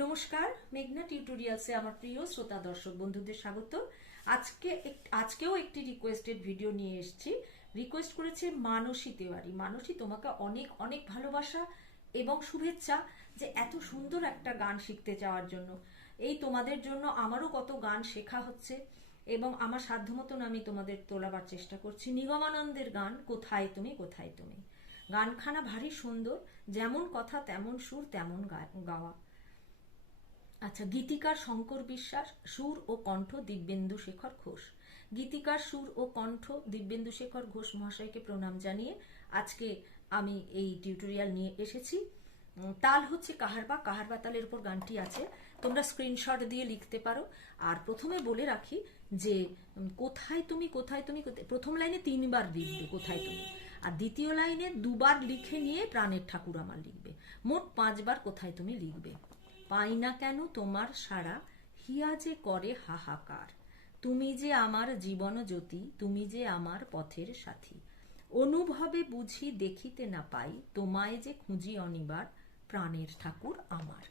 নমস্কার, মেঘনা টিউটোরিয়ালসে আমার প্রিয় শ্রোতা দর্শক বন্ধুদের স্বাগত। আজকেও একটি রিকোয়েস্টেড ভিডিও নিয়ে এসেছি। রিকোয়েস্ট করেছে মানসী তেওয়ারি। মানসী, তোমাকে অনেক অনেক ভালোবাসা এবং শুভেচ্ছা যে এত সুন্দর একটা গান শিখতে চাওয়ার জন্য। এই তোমাদের জন্য আমারও কত গান শেখা হচ্ছে এবং আমার সাধ্য মতন আমি তোমাদের তোলাবার চেষ্টা করছি। নিগমানন্দের গান কোথায় তুমি কোথায় তুমি, গানখানা ভারী সুন্দর, যেমন কথা তেমন সুর তেমন গাওয়া। আচ্ছা, গীতিকার শঙ্কর বিশ্বাস, সুর ও কণ্ঠ দিব্যেন্দু শেখর ঘোষ। গীতিকার সুর ও কণ্ঠ দিব্যেন্দু শেখর ঘোষ মহাশয়কে প্রণাম জানিয়ে আজকে আমি এই টিউটোরিয়াল নিয়ে এসেছি। তাল হচ্ছে কাহারবা, কাহারবা তালের উপর গানটি আছে। তোমরা স্ক্রিনশট দিয়ে লিখতে পারো। আর প্রথমে বলে রাখি যে কোথায় তুমি কোথায় তুমি, প্রথম লাইনে 3বার লিখবে কোথায় তুমি, আর দ্বিতীয় লাইনে 2বার লিখে নিয়ে প্রাণের ঠাকুর আমার লিখবে। মোট 5বার কোথায় তুমি লিখবে। পাই না কেন তোমার সাড়া, হিয়া যে করে হাহাকার, তুমি যে আমার জীবন জ্যোতি, তুমি যে আমার পথের সাথী, অনুভবে বুঝি দেখিতে না পাই, তোমায় যে খুঁজি অনিবার, প্রাণের ঠাকুর আমার।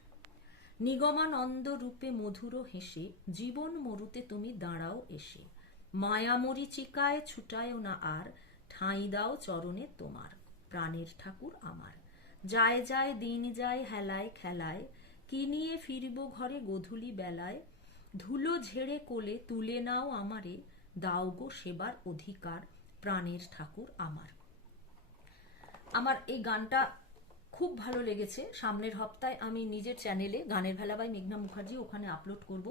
নিগমানন্দ রূপে মধুর হেসে, জীবন মরুতে তুমি দাঁড়াও এসে, মায়ামরি চিকায় ছুটায়ও না আর, ঠাঁই দাও চরণে তোমার, প্রাণের ঠাকুর আমার। যায় যায় দিন যায় হেলায় খেলায়, কি নিয়ে ফিরব ঘরে গধূলি বেলায়, ধুলো ঝেড়ে কোলে তুলে নাও আমারে, দাও গো সেবার অধিকার, প্রাণের ঠাকুর আমার। আমার এই গানটা খুব ভালো লেগেছে। সামনের হপ্তায় আমি নিজের চ্যানেলে গানের ভেলা বাই মেঘনা মুখার্জি ওখানে আপলোড করব।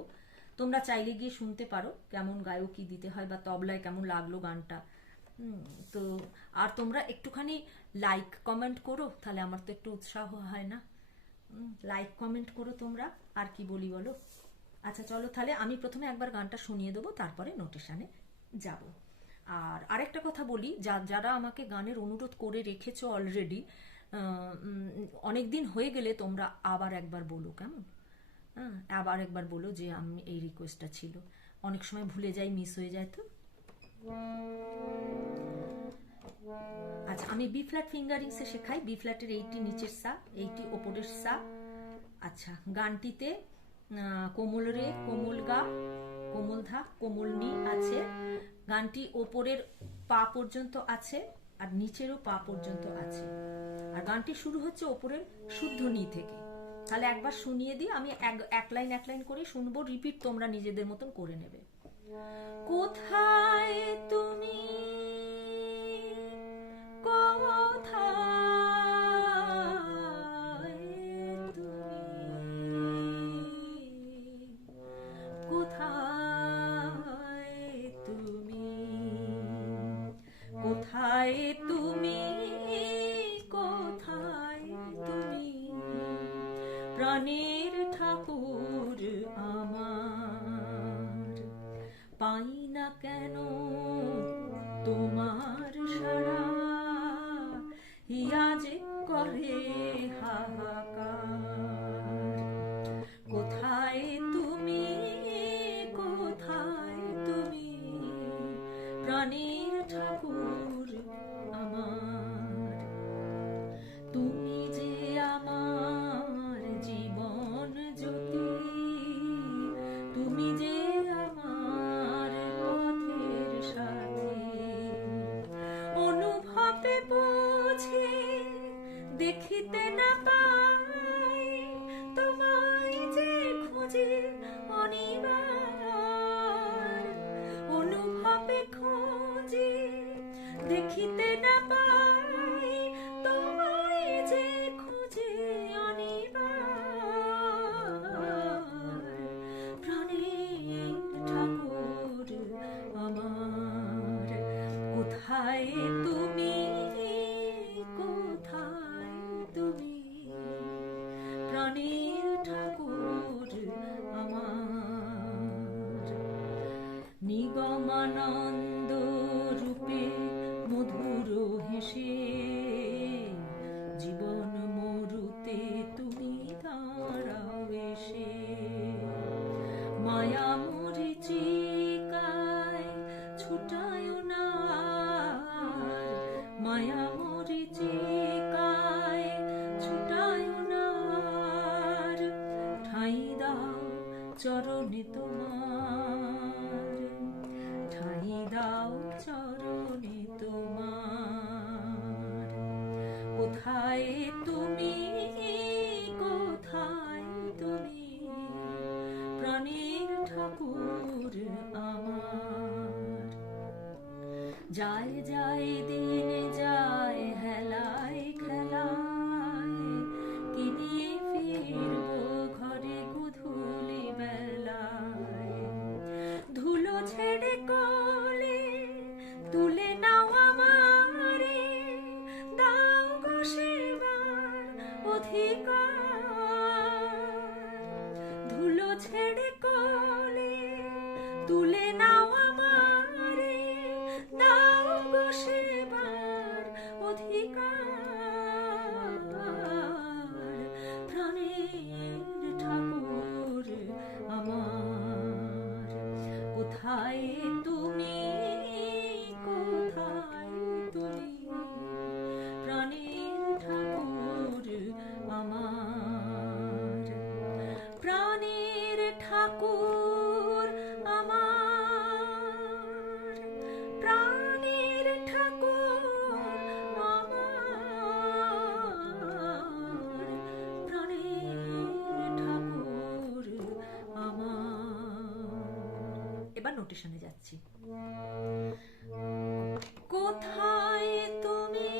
তোমরা চাইলে গিয়ে শুনতে পারো কেমন গায়কী দিতে হয় বা তবলায় কেমন লাগলো গানটা। তো আর তোমরা একটুখানি লাইক কমেন্ট করো, তাহলে আমার তো একটু উৎসাহ হয় না। লাইক কমেন্ট করো তোমরা। আর কি বলি বলো। আচ্ছা চলো, তাহলে আমি প্রথমে একবার গানটা শুনিয়ে দেবো, তারপরে নোটেশনে যাব। আর আরেকটা কথা বলি, যারা আমাকে গানের অনুরোধ করে রেখেছো অলরেডি, অনেক দিন হয়ে গেলে তোমরা আবার একবার বলো, কেমন? হ্যাঁ, আবার একবার বলো যে আমি এই রিকোয়েস্টটা ছিল। অনেক সময় ভুলে যাই, মিস হয়ে যায় তো। আচ্ছা, আমি বি ফ্ল্যাট ফিঙ্গারিংসে শেখাই। বি ফ্ল্যাটের এইটি নিচের সা, এইটি ওপরের সা। আচ্ছা, গানটিতে কোমল রে, কোমল গা, কোমল ধা, কোমল নি আছে। গানটি ওপরের পা পর্যন্ত আছে আর নিচেরও পা পর্যন্ত আছে। আর গানটি শুরু হচ্ছে ওপরের শুদ্ধ নি থেকে। তাহলে একবার শুনিয়ে দিই, আমি এক লাইন এক লাইন করে শুনবো, রিপিট তোমরা নিজেদের মতন করে নেবে। কোথায় তুমি কোথায় তুমি, কোথায় তুমি, কোথায় তুমি, কোথায় তুমি, প্রাণের ঠাকুর আমার। পাই না কেন তোমার সাড়া, হিয়া যে করে হাহাকার, কোথায় তুমি, কোথায় তুমি, প্রাণের ঠাকুর আমার। তুমি যে আমার জীবন জ্যোতি, তুমি যে আমার পথের সাথী, অনুভবে বুঝি দেখিতে না পাই, তোমায় যে খুঁজি অনিবার, অনুভবে খুঁজি দেখিতে না পাই, তোমায় যে খুঁজি অনিবার, প্রাণের ঠাকুর আমার। কোথায় তুমি, কোথায় তুমি, প্রাণের ঠাকুর আমার। নিগমানন্দ রূপে মধুর হেসে, জীবন মরুতে তুমি দাঁড়াও এসে, মায়া মরিচিকায় ছুটায় না আর, মায়া মরিচিকায় ছুটায় না আর, ঠাঁই চরণে তোমার, ঠাঁই দাও চরণে তোমার। কোথায় তুমি, কোথায় তুমি, প্রাণের ঠাকুর আমার। যায় যায় দিন যায় হেলায় খেলায়, কি নিয়ে ফিরবো ঘরে গধূলি বেলায়। ধুলো ছেড়ে কোলে তুলে নাও আমারে, দাও গো সেবার অধিকার। ধুলো ছেড়ে কোলে তুলে নাও আমারে, দাও গো সেবার অধিকার। প্রাণের ঠাকুর আমার, কোথায় তুমি, কোথায় তুমি, প্রাণের ঠাকুর আমার। প্রাণের ঠাকুর আমার, প্রাণের ঠাকুর আমার, প্রাণের ঠাকুর আমার। এবার নোটেশনে যাচ্ছি। কোথায় তুমি,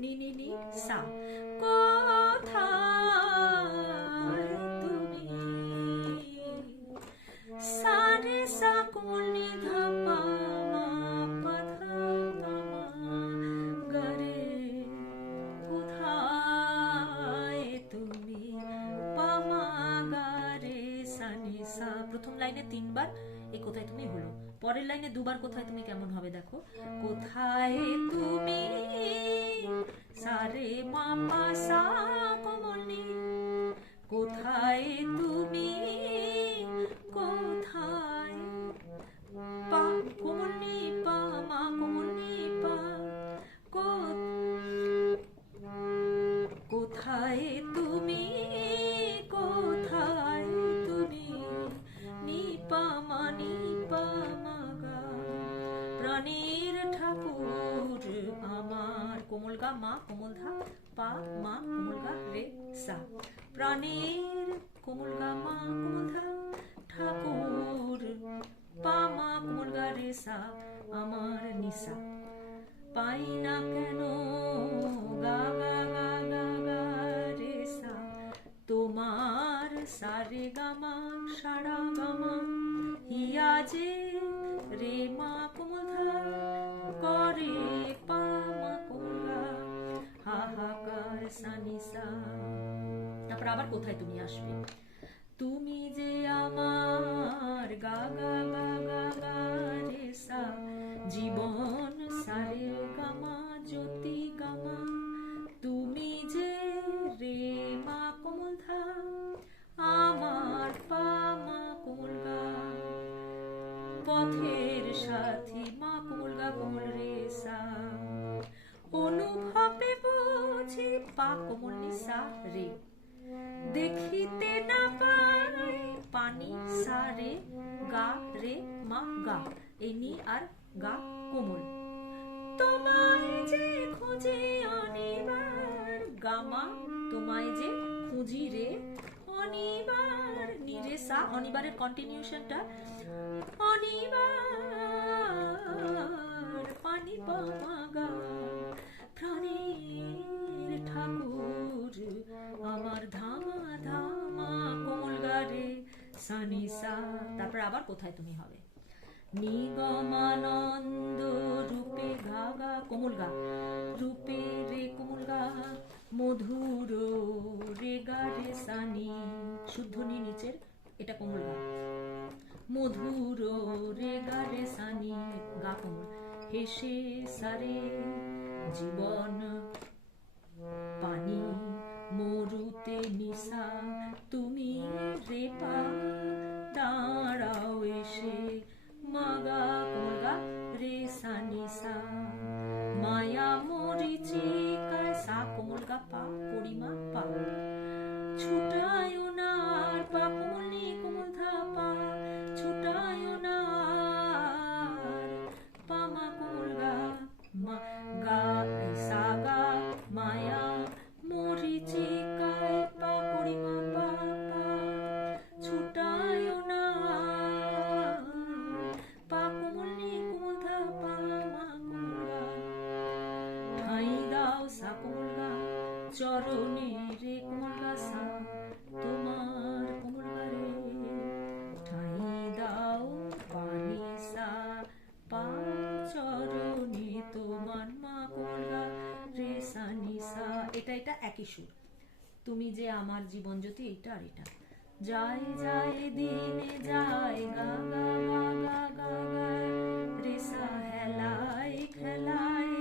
নি নি নি সা, কোথায় তুমি, সা রে সা কোমল নি ধা পা মা পা ধা পা মা গা রে। কোথায় তুমি, পা মা গা রে সা নি সা। প্রথম লাইনে 3 বার এই কোথায় তুমি হলো, পরের লাইনে 2 বার কোথায় তুমি কেমন হবে দেখো। কোথায় তুমি, সা রে মা পা সা কোমল নি, কোথায় তুমি, কোথায় পা কোমল নি পা মা কোমল নি পা, কোথায় তুমি, কোথায় তুমি, নি পা মা নি পা মা গা। প্রাণের ঠাকুর আমার, কোমল গা মা কোমল ধা পা মা কোমল গা রে সা। প্রাণের কোমল গা মা কোমল ধা ঠাকুর, পা মা কোমল গা রে সা আমার নিসা। পাই না কেন গা গা গা গা গা রে সা, তোমার সারে গামা সারা গামা হিয়া যে রে মা কোমল ধা করে পা মা কোমল গা হাহাকার সানিসা। তারপর আবার কোথায় তুমি আসবে। তুমি যে আমার গা গা গা গা গা রে সা, জীবন সারে গামা জ্যোতি গামা। তুমি যে রে মা কোমল ধা আমার পা মা কোমল গা, পথের সাথী মা কোমল গা কোমল রে সা। অনুভবে বুঝি পা কোমল নি সা রে, দেখিতে না পাই পানি সা রে গা রে মা গা, এই নি আর গা কোমল। তোমায় যে খুঁজি অনিবার, গামা তোমায় যে খুঁজি রে অনিবার, নি রে সা অনিবারের কন্টিনিউশনটা, অনিবার পানি পা মা গা। প্রাণের ঠাকুর আমার ধামা ধামা কোমল গা রে সানি সা। তারপর আবার কোথায় তুমি হবে। নিগমানন্দ রূপে ঘা গা কোমল গা, রূপে রে কোমল গা, মধুর রে গা রে সানি, শুদ্ধ নি নিচের এটা কোমল গা, মধুর রে গা রে সানি গা কোমল। হেসে সারে জীবন পানি মরুতে নিশা, তুমি রে পা দাঁড়াও এসে মাগা কোমলগা রে সা নিসা। মায়া মরিচিকায় সা কোমলগা পা পরিমা পা, ছুটায় ওনার পা কোমল নি কোমল ধা পা চরণে রে কোমল গাছা তোমার কোমল গারে ঠাঁই দাও পানিসা পা চরণে তোমার মা কোমল গা রে সা নিসা। এটা একই সুর। তুমি যে আমার জীবন জ্যোতি, এটা আর এটা। যায় যায় দিনে যায় গা গা গা গা গা গা রে সা হেলায় খেলায়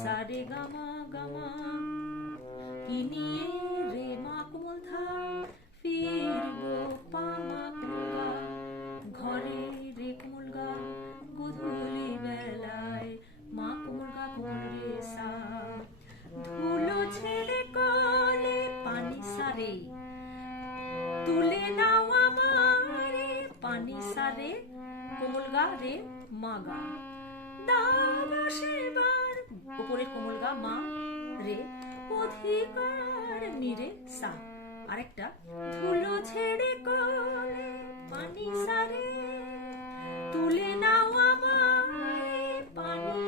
সা রে গামা গামা কি নিয়ে রে মা কোমল ধা ফিরবো পা মা কোমল গা ঘরে রে কোমল গা গধূলি বেলায় মা কোমল গা কোমল রে সা ধুলো ছেড়ে কলে পানি সারে তুলে নাও আমারে পানি সারে কোমল গা রে মা গা দাও সেবার উপরে কোমল গা মা রে অধিকার নিরে সা। আরেকটা ধুলো ছেড়ে কলে পানি সারে তুলে নাও আমারে পানি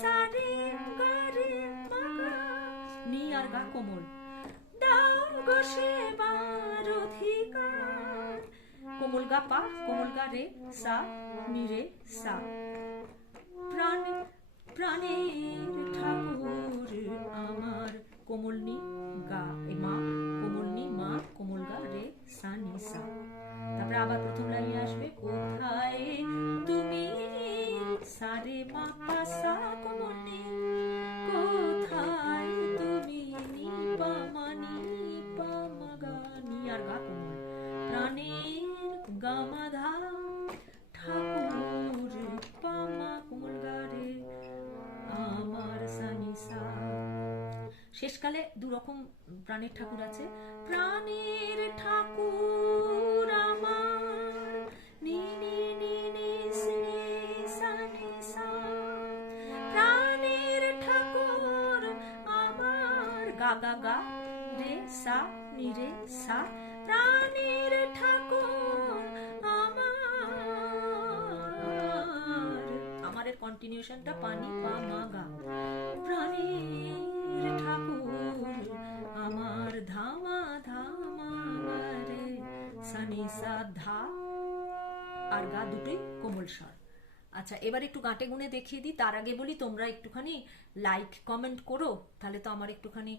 সারে গা রে মা গা নি আর গা কোমল দাও গো সেবার অধিকার কোমল গা পা কোমল গা রে সা নি রে সা। প্রাণের ঠাকুর আমার কোমল নি গা মা কোমল নি মা কোমল গা রে সা নি সা। তারপরে আবার প্রথম লাইনে আসবে কোথায় তুমি সা রে মা পা সা কোমল নি কোথায় তুমি নি পা মা গা নি আর গা কোমল প্রাণের গা মা ধা ঠাকুর পা মা কোমল গা রে আমার সা নি সা। শেষকালে দুরকম প্রাণের ঠাকুর আছে। প্রাণের ঠাকুর আমার নি নি নি নি সা নি সা প্রাণের ঠাকুর আমার গা গা গা রে সা নি রে সা প্রাণের ঠাকুর আমারের কন্টিনিউশনটা পানি পা মা গা প্রাণের ঠাকুর আমার ধামা ধামা রে সা নি সা ধা আর গা দুটোই কোমল স্বর। আচ্ছা, এবার একটু গাঁটে গুনে দেখিয়ে দিই। তার আগে বলি তোমরা একটুখানি লাইক কমেন্ট করো, তাহলে তো আমার একটুখানি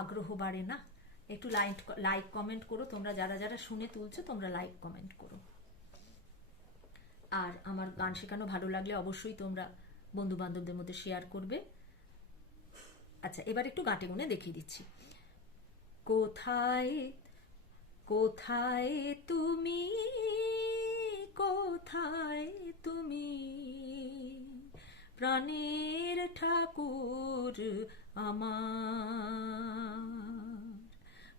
আগ্রহ বাড়ে না। একটু লাইক কমেন্ট করো তোমরা, যারা যারা শুনে তুলছো তোমরা লাইক কমেন্ট করো। আর আমার গান শেখানো ভালো লাগলে অবশ্যই তোমরা বন্ধু বান্ধবদের মধ্যে শেয়ার করবে। আচ্ছা, এবার একটু গাঁটে গুনে দেখিয়ে দিচ্ছি। কোথায় কোথায় তুমি কোথায় তুমি প্রাণের ঠাকুর আমার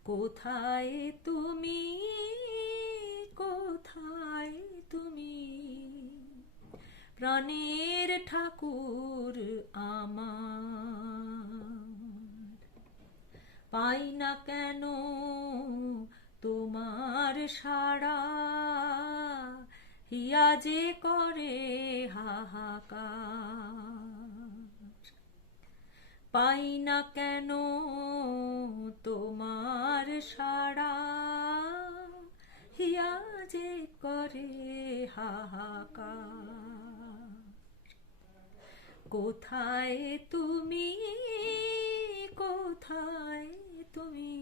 কোথায় তুমি কোথায় তুমি প্রাণের ঠাকুর আমার পাই না কেন তোমার সাড়া হিয়া যে করে হাহাকার পাই না কেন তোমার সাড়া হিয়া যে করে হাহাকার কোথায় তুমি কোথায় তুমি।